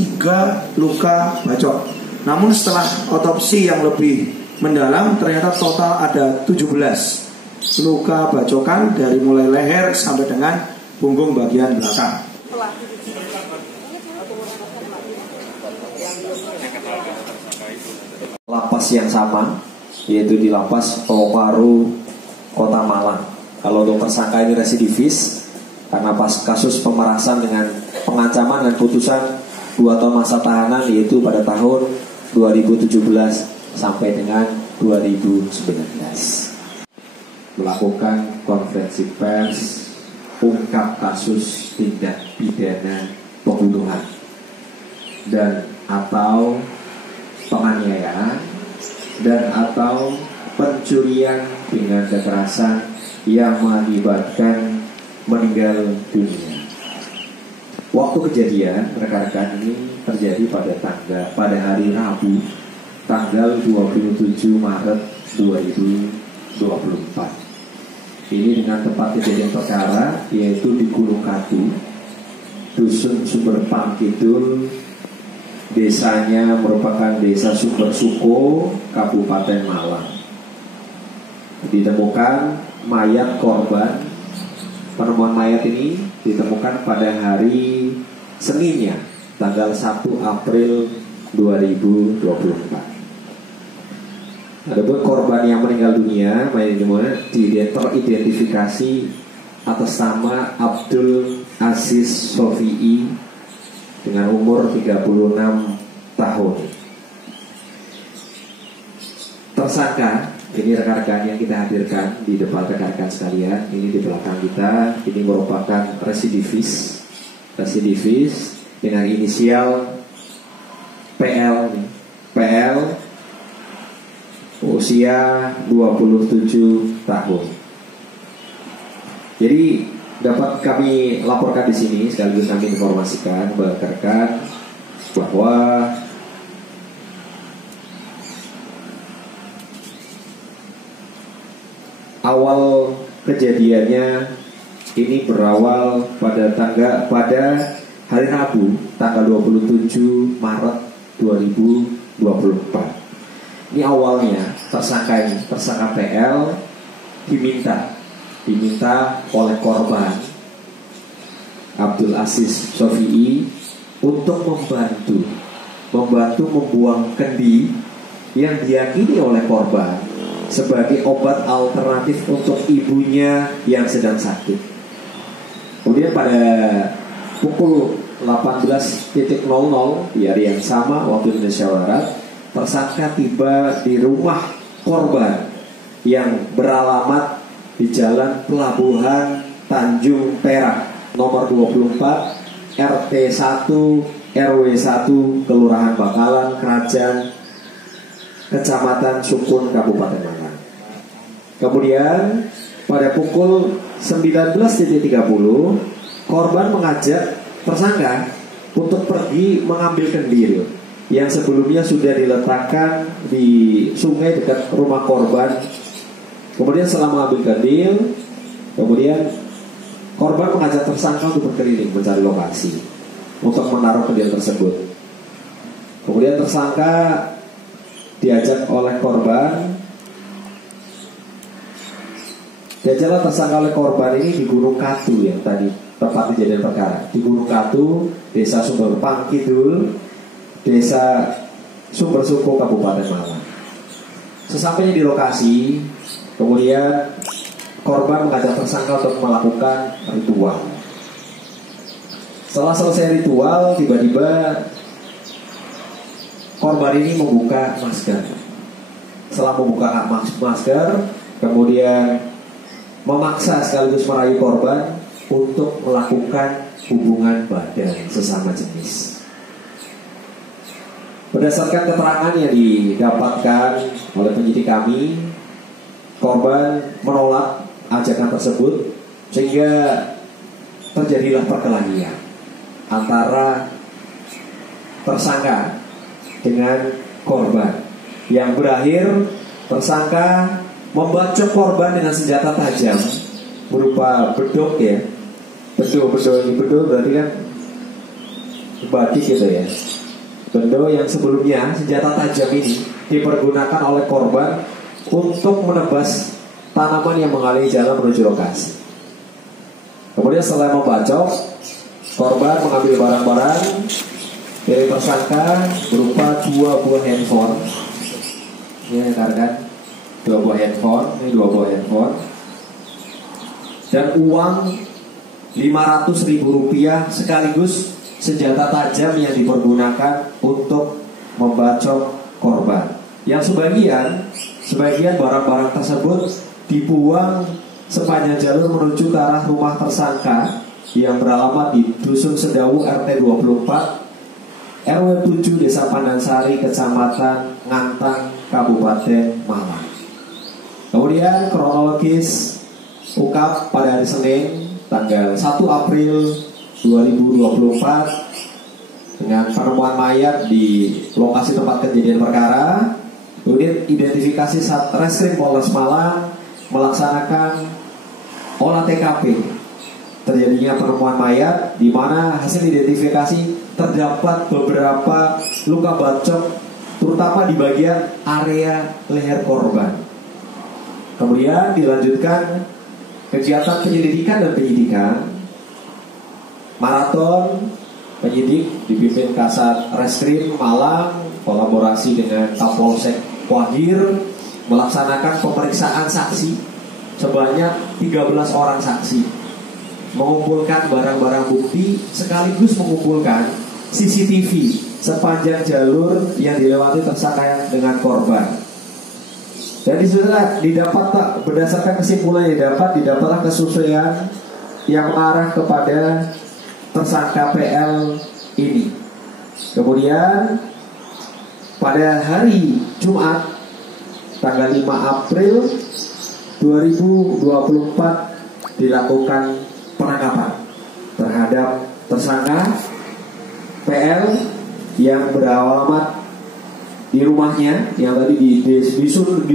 3 luka bacok. Namun setelah otopsi yang lebih mendalam ternyata total ada 17 luka bacokan dari mulai leher sampai dengan punggung bagian belakang. Lapas yang sama, yaitu di Lapas Tawakwaru, Kota Malang. Kalau untuk tersangka ini residivis karena pas kasus pemerasan dengan pengancaman dan putusan 2 tahun masa tahanan, yaitu pada tahun 2017 sampai dengan 2019. Melakukan konferensi pers ungkap kasus tindak pidana pembunuhan dan atau penganiayaan dan atau pencurian dengan kekerasan yang mengakibatkan meninggal dunia. Waktu kejadian rekan-rekan ini terjadi pada hari Rabu tanggal 27 Maret 2024. Ini dengan tempat kejadian perkara yaitu di Gunung Katu, Dusun Sumber Pangkidul. Desanya merupakan desa Sumber Suko, Kabupaten Malang. Ditemukan mayat korban. Penemuan mayat ini ditemukan pada hari Seninnya, tanggal 1 April 2024. Adapun korban yang meninggal dunia, mayat teridentifikasi atas nama Abdul Aziz Sofi'i dengan umur 36 tahun. Tersangka, ini rekan-rekan yang kita hadirkan di depan rekan-rekan sekalian, ini di belakang kita, ini merupakan residivis dengan inisial PL, usia 27 tahun. Jadi dapat kami laporkan di sini sekaligus kami informasikan kepada rekan bahwa awal kejadiannya ini berawal pada hari Rabu tanggal 27 Maret 2024. Ini awalnya tersangka PL diminta oleh korban Abdul Aziz Sofi'i untuk membantu membuang kendi yang diyakini oleh korban sebagai obat alternatif untuk ibunya yang sedang sakit. Kemudian pada pukul 18.00 di hari yang sama waktu Indonesia Barat, tersangka tiba di rumah korban yang beralamat di Jalan Pelabuhan Tanjung Perak nomor 24 RT 1 RW 1 Kelurahan Bakalan Kerajaan Kecamatan Sukun Kabupaten Malang. Kemudian pada pukul 19.30 korban mengajak tersangka untuk pergi mengambil kendil yang sebelumnya sudah diletakkan di sungai dekat rumah korban. Kemudian setelah mengambil kendil, kemudian korban mengajak tersangka untuk berkeliling mencari lokasi untuk menaruh kendil tersebut. Kemudian tersangka diajaklah tersangka oleh korban ini di Gunung Katu yang tadi tempat kejadian perkara. Di Gunung Katu, Desa Sumber Pangkidul, Desa Sumber Suko, Kabupaten Malang. Sesampainya di lokasi, kemudian korban mengajak tersangka untuk melakukan ritual. Setelah selesai ritual, tiba-tiba korban ini membuka masker. Setelah membuka masker, kemudian memaksa sekaligus merayu korban untuk melakukan hubungan badan sesama jenis. Berdasarkan keterangan yang didapatkan oleh penyidik kami, korban menolak ajakan tersebut sehingga terjadilah perkelahian antara tersangka dengan korban yang berakhir tersangka membacok korban dengan senjata tajam berupa bedok ya. Bedok berarti kan batik gitu ya. Bendo yang sebelumnya senjata tajam ini dipergunakan oleh korban untuk menebas tanaman yang menghalangi jalan menuju lokasi. Kemudian setelah membacok, korban mengambil barang-barang dari tersangka berupa 2 buah handphone. Ini rekan-rekan, 2 buah handphone, ini 2 buah handphone, dan uang Rp500.000 sekaligus senjata tajam yang dipergunakan untuk membacok korban. Yang sebagian barang-barang tersebut dibuang sepanjang jalur menuju ke arah rumah tersangka yang beralamat di Dusun Sedawu RT 24 RW 7 Desa Pandansari Kecamatan Ngantang Kabupaten Malang. Kemudian kronologis ungkap pada hari Senin tanggal 1 April 2024 dengan penemuan mayat di lokasi tempat kejadian perkara. Kemudian identifikasi Satreskrim Polres Malang melaksanakan olah TKP terjadinya penemuan mayat, di mana hasil identifikasi terdapat beberapa luka bacok terutama di bagian area leher korban. Kemudian dilanjutkan kegiatan penyelidikan dan penyidikan. Maraton penyidik dipimpin Kasat Reskrim Malang kolaborasi dengan Kapolsek Wagir melaksanakan pemeriksaan saksi sebanyak 13 orang saksi, mengumpulkan barang-barang bukti sekaligus mengumpulkan CCTV sepanjang jalur yang dilewati tersangka dengan korban. Dan disitulah didapat berdasarkan kesimpulan yang didapatlah kesesuaian yang mengarah kepada tersangka PL ini. Kemudian pada hari Jumat tanggal 5 April 2024 dilakukan penangkapan terhadap tersangka PL yang beralamat di rumahnya yang tadi di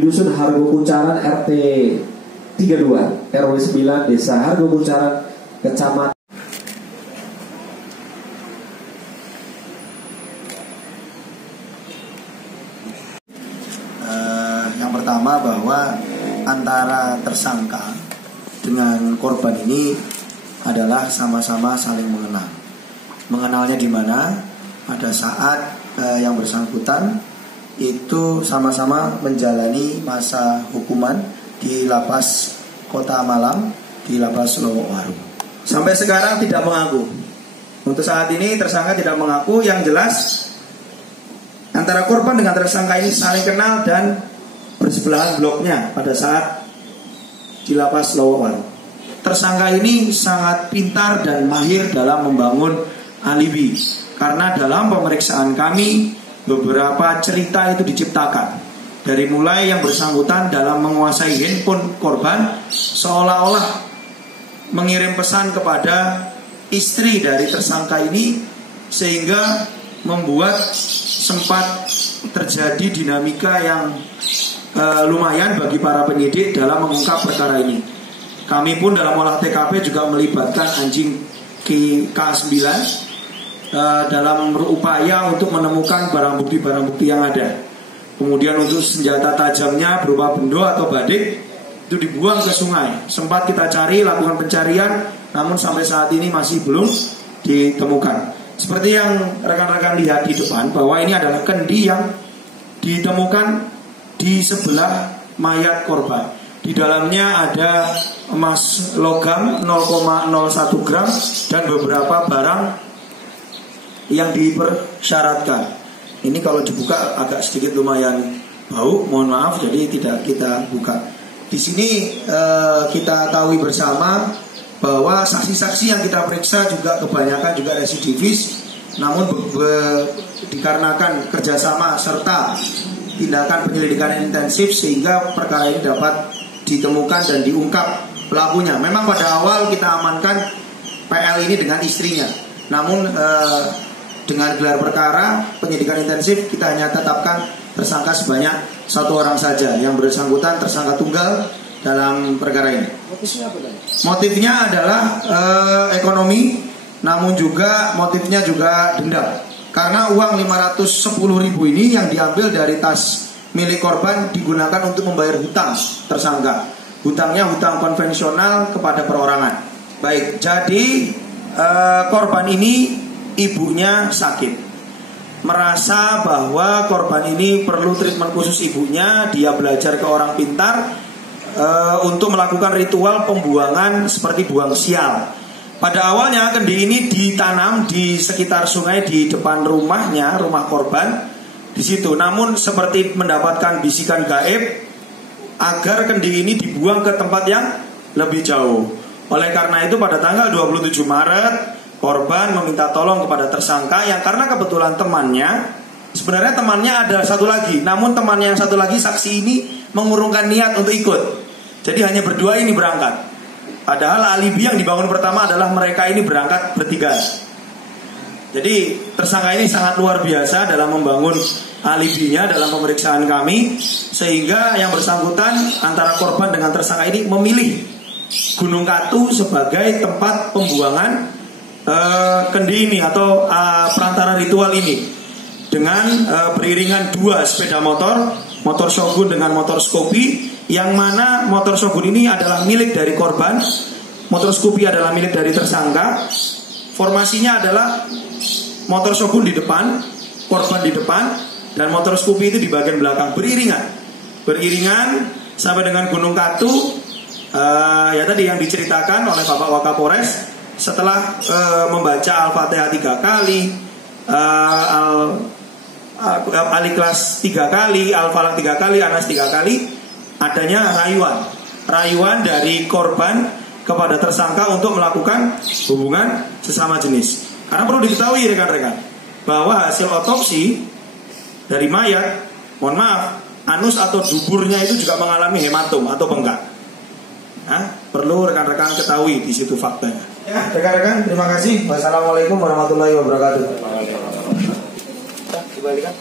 dusun Hargo Kuncaran RT 32 RW 9 Desa Hargo Kuncaran Kecamatan. Yang pertama bahwa antara tersangka dengan korban ini adalah sama-sama saling mengenal. Mengenalnya di mana? Pada saat yang bersangkutan itu sama-sama menjalani masa hukuman di Lapas Kota Malang, di Lapas Lowokwaru. Sampai sekarang tidak mengaku. Untuk saat ini tersangka tidak mengaku. Yang jelas antara korban dengan tersangka ini saling kenal dan bersebelahan bloknya pada saat di Lapas Lowokwaru. Tersangka ini sangat pintar dan mahir dalam membangun alibi, karena dalam pemeriksaan kami beberapa cerita itu diciptakan. Dari mulai yang bersangkutan dalam menguasai handphone korban seolah-olah mengirim pesan kepada istri dari tersangka ini, sehingga membuat sempat terjadi dinamika yang lumayan bagi para penyidik dalam mengungkap perkara ini. Kami pun dalam olah TKP juga melibatkan anjing K9 dalam berupaya untuk menemukan barang bukti yang ada. Kemudian untuk senjata tajamnya berupa bendo atau badik itu dibuang ke sungai. Sempat kita cari, lakukan pencarian, namun sampai saat ini masih belum ditemukan. Seperti yang rekan-rekan lihat di depan, bahwa ini adalah kendi yang ditemukan di sebelah mayat korban. Di dalamnya ada emas logam 0,01 gram dan beberapa barang yang dipersyaratkan. Ini kalau dibuka agak sedikit lumayan bau, mohon maaf, jadi tidak kita buka. Di sini kita tahu bersama bahwa saksi-saksi yang kita periksa juga kebanyakan juga residivis, namun dikarenakan kerjasama serta tindakan penyelidikan intensif sehingga perkara ini dapat ditemukan dan diungkap pelakunya. Memang pada awal kita amankan PL ini dengan istrinya, namun dengan gelar perkara penyelidikan intensif kita hanya tetapkan tersangka sebanyak 1 orang saja, yang bersangkutan tersangka tunggal dalam perkara ini. Motifnya adalah ekonomi, namun juga motifnya juga dendam. Karena uang 510.000 ini yang diambil dari tas milik korban digunakan untuk membayar hutang tersangka. Hutangnya hutang konvensional kepada perorangan. Baik, jadi korban ini ibunya sakit, merasa bahwa korban ini perlu treatment khusus ibunya. Dia belajar ke orang pintar untuk melakukan ritual pembuangan seperti buang sial. Pada awalnya kendi ini ditanam di sekitar sungai di depan rumahnya, rumah korban di situ. Namun seperti mendapatkan bisikan gaib agar kendi ini dibuang ke tempat yang lebih jauh. Oleh karena itu pada tanggal 27 Maret korban meminta tolong kepada tersangka yang karena kebetulan temannya, sebenarnya temannya ada satu lagi, namun temannya yang satu lagi saksi ini mengurungkan niat untuk ikut. Jadi hanya berdua ini berangkat. Padahal alibi yang dibangun pertama adalah mereka ini berangkat bertiga. Jadi tersangka ini sangat luar biasa dalam membangun alibinya dalam pemeriksaan kami, sehingga yang bersangkutan antara korban dengan tersangka ini memilih Gunung Katu sebagai tempat pembuangan kendi ini atau perantara ritual ini, dengan beriringan dua sepeda motor Shogun dengan motor Scoopy, yang mana motor Shogun ini adalah milik dari korban, motor Scoopy adalah milik dari tersangka. Formasinya adalah motor Shogun di depan, korban di depan, dan motor Scoopy itu di bagian belakang, beriringan sampai dengan Gunung Katu. Ya tadi yang diceritakan oleh Bapak Wakapolres, setelah membaca Al-Fatihah 3 kali, Al-Ikhlas 3 kali, Al-Falaq 3 kali, Anas 3 kali, adanya rayuan dari korban kepada tersangka untuk melakukan hubungan sesama jenis. Karena perlu diketahui rekan-rekan, bahwa hasil otopsi dari mayat, mohon maaf, anus atau duburnya itu juga mengalami hematom atau bengkak. Perlu rekan-rekan ketahui di situ faktanya. Ya, rekan-rekan, terima kasih. Wassalamualaikum warahmatullahi wabarakatuh. Kembalikan.